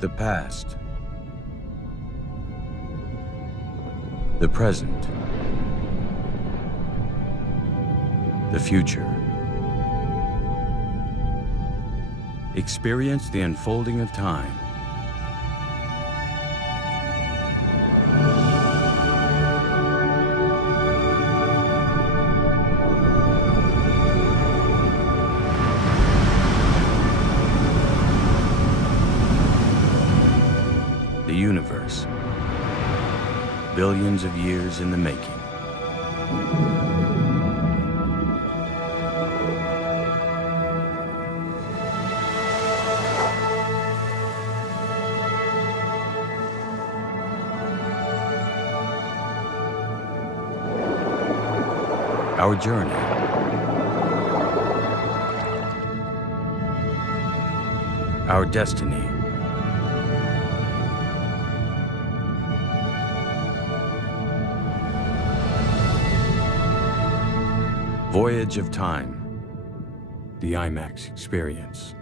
The past. The present. The future. Experience the unfolding of time. The universe. Billions of years in the making. Our journey. Our destiny. Voyage of Time. The IMAX experience.